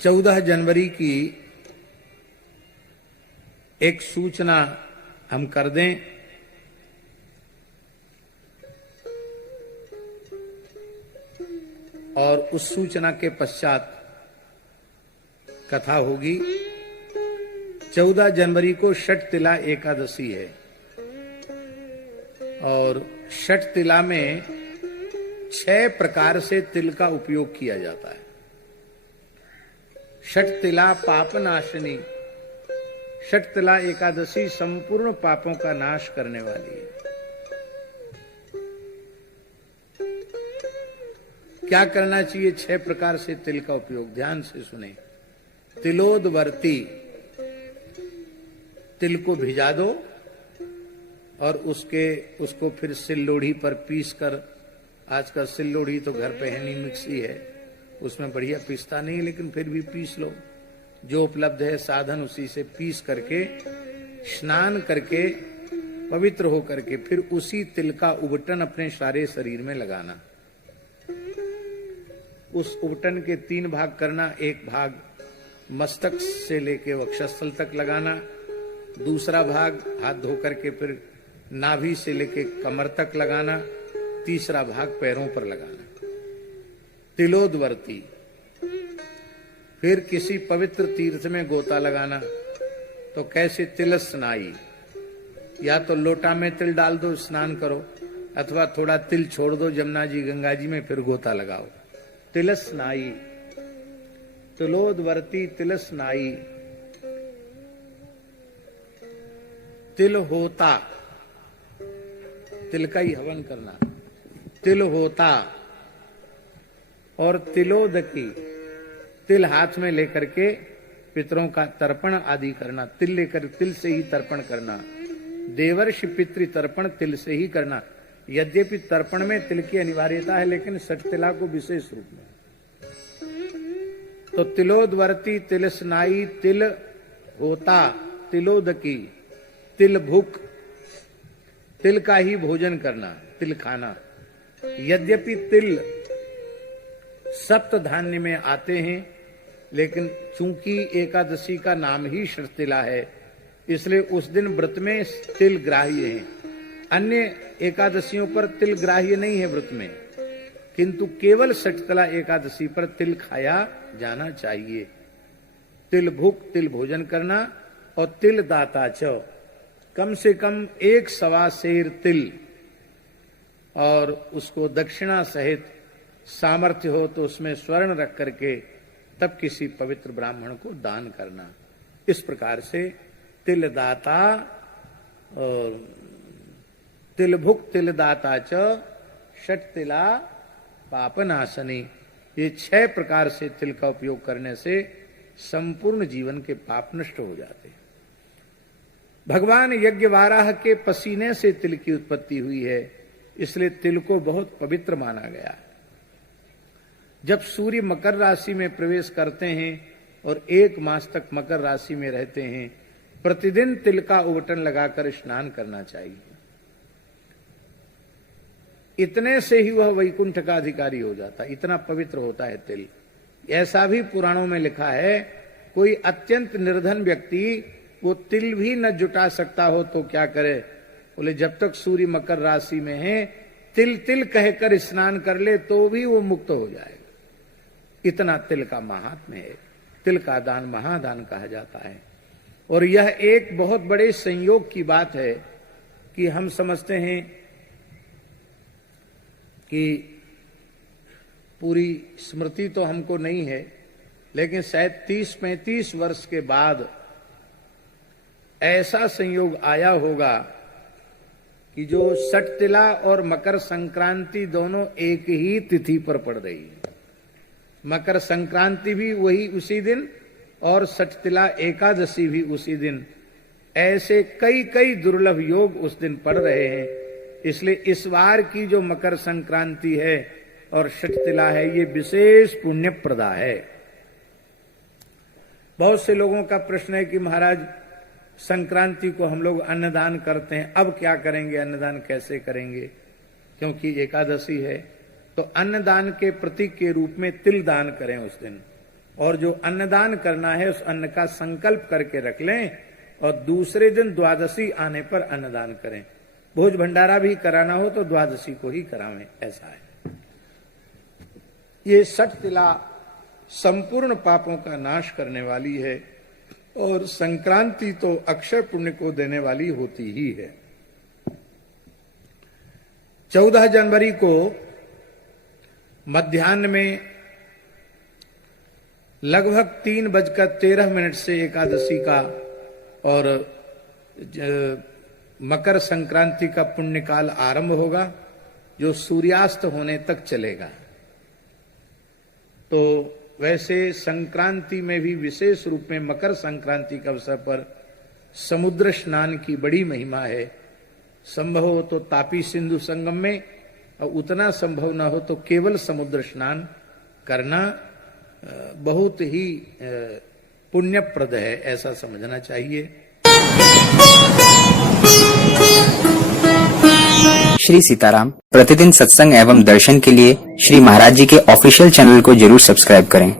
14 जनवरी की एक सूचना हम कर दें। और उस सूचना के पश्चात कथा होगी। 14 जनवरी को षठ तिला एकादशी है और षठ तिला में 6 प्रकार से तिल का उपयोग किया जाता है। षठ तिला पापनाशिनी, षठ तिला एकादशी संपूर्ण पापों का नाश करने वाली है। क्या करना चाहिए 6 प्रकार से तिल का उपयोग? ध्यान से सुने। तिलोदवर्ती, तिल को भिजा दो और उसको फिर सिल्लोढ़ी पर पीस कर, आजकल सिल्लोढ़ी तो घर पे है नहीं, मिक्सी है, उसमें बढ़िया पीसता नहीं, लेकिन फिर भी पीस लो, जो उपलब्ध है साधन उसी से पीस करके स्नान करके पवित्र हो करके फिर उसी तिल का उबटन अपने सारे शरीर में लगाना। उस उबटन के 3 भाग करना। एक भाग मस्तक से लेके वक्षस्थल तक लगाना, दूसरा भाग हाथ धो करके फिर नाभि से लेके कमर तक लगाना, तीसरा भाग पैरों पर लगाना। तिलोदवर्ती। फिर किसी पवित्र तीर्थ में गोता लगाना। तो कैसे? तिलस्नाई, या तो लोटा में तिल डाल दो, स्नान करो, अथवा थोड़ा तिल छोड़ दो जमुना जी गंगा जी में, फिर गोता लगाओ। तिलस्नाई, तिलोदवर्ती, तिलस्नाई। तिल होता, तिल का ही हवन करना। तिल होता और तिलोदकी, तिल हाथ में लेकर के पितरों का तर्पण आदि करना। तिल लेकर तिल से ही तर्पण करना। देवर्षि पितृ तर्पण तिल से ही करना। यद्यपि तर्पण में तिल की अनिवार्यता है, लेकिन षठ तिला को विशेष रूप में। तो तिलोदवर्ती, तिलस्नाई, तिल होता, तिलोदकी, तिल भुक, तिल का ही भोजन करना, तिल खाना। यद्यपि तिल सप्त धान्य में आते हैं, लेकिन चूंकि एकादशी का नाम ही षठ तिला है, इसलिए उस दिन व्रत में तिल ग्राह्य है। अन्य एकादशियों पर तिल ग्राह्य नहीं है व्रत में, किंतु केवल षठ तिला एकादशी पर तिल खाया जाना चाहिए। तिल भुक, तिल भोजन करना। और तिल दाता च, कम से कम 1 सवा सेर तिल, और उसको दक्षिणा सहित सामर्थ्य हो तो उसमें स्वर्ण रख करके तब किसी पवित्र ब्राह्मण को दान करना। इस प्रकार से तिल दाता और तिल भुक, तिल दाता च, षठ तिला पापनाशनी, ये 6 प्रकार से तिल का उपयोग करने से संपूर्ण जीवन के पाप नष्ट हो जाते हैं। भगवान यज्ञवाराह के पसीने से तिल की उत्पत्ति हुई है, इसलिए तिल को बहुत पवित्र माना गया है। जब सूर्य मकर राशि में प्रवेश करते हैं और 1 मास तक मकर राशि में रहते हैं, प्रतिदिन तिल का उबटन लगाकर स्नान करना चाहिए। इतने से ही वह वैकुंठ का अधिकारी हो जाता है, इतना पवित्र होता है तिल। ऐसा भी पुराणों में लिखा है, कोई अत्यंत निर्धन व्यक्ति वो तिल भी न जुटा सकता हो तो क्या करे? बोले जब तक सूर्य मकर राशि में है, तिल तिल कहकर स्नान कर ले तो भी वो मुक्त हो जाएगा। इतना तिल का महात्म्य है। तिल का दान महादान कहा जाता है। और यह एक बहुत बड़े संयोग की बात है कि हम समझते हैं कि पूरी स्मृति तो हमको नहीं है, लेकिन शायद 30-35 वर्ष के बाद ऐसा संयोग आया होगा कि जो षठ तिला और मकर संक्रांति दोनों एक ही तिथि पर पड़ रही है। मकर संक्रांति भी वही उसी दिन और षठ तिला एकादशी भी उसी दिन। ऐसे कई कई दुर्लभ योग उस दिन पड़ रहे हैं। इसलिए इस बार की जो मकर संक्रांति है और षठ तिला है, ये विशेष पुण्यप्रदा है। बहुत से लोगों का प्रश्न है कि महाराज संक्रांति को हम लोग अन्नदान करते हैं, अब क्या करेंगे, अन्नदान कैसे करेंगे? क्योंकि एकादशी है, तो अन्नदान के प्रतीक के रूप में तिल दान करें उस दिन। और जो अन्नदान करना है उस अन्न का संकल्प करके रख लें और दूसरे दिन द्वादशी आने पर अन्नदान करें। भोज भंडारा भी कराना हो तो द्वादशी को ही करावें, ऐसा है। ये षट तिला संपूर्ण पापों का नाश करने वाली है और संक्रांति तो अक्षय पुण्य को देने वाली होती ही है। 14 जनवरी को मध्याह्न में लगभग 3:13 से एकादशी का और मकर संक्रांति का पुण्य काल आरंभ होगा, जो सूर्यास्त होने तक चलेगा। तो वैसे संक्रांति में भी विशेष रूप में मकर संक्रांति के अवसर पर समुद्र स्नान की बड़ी महिमा है। संभव हो तो तापी सिंधु संगम में, और उतना संभव न हो तो केवल समुद्र स्नान करना बहुत ही पुण्यप्रद है, ऐसा समझना चाहिए। श्री सीताराम प्रतिदिन सत्संग एवं दर्शन के लिए श्री महाराज जी के ऑफिशियल चैनल को जरूर सब्सक्राइब करें।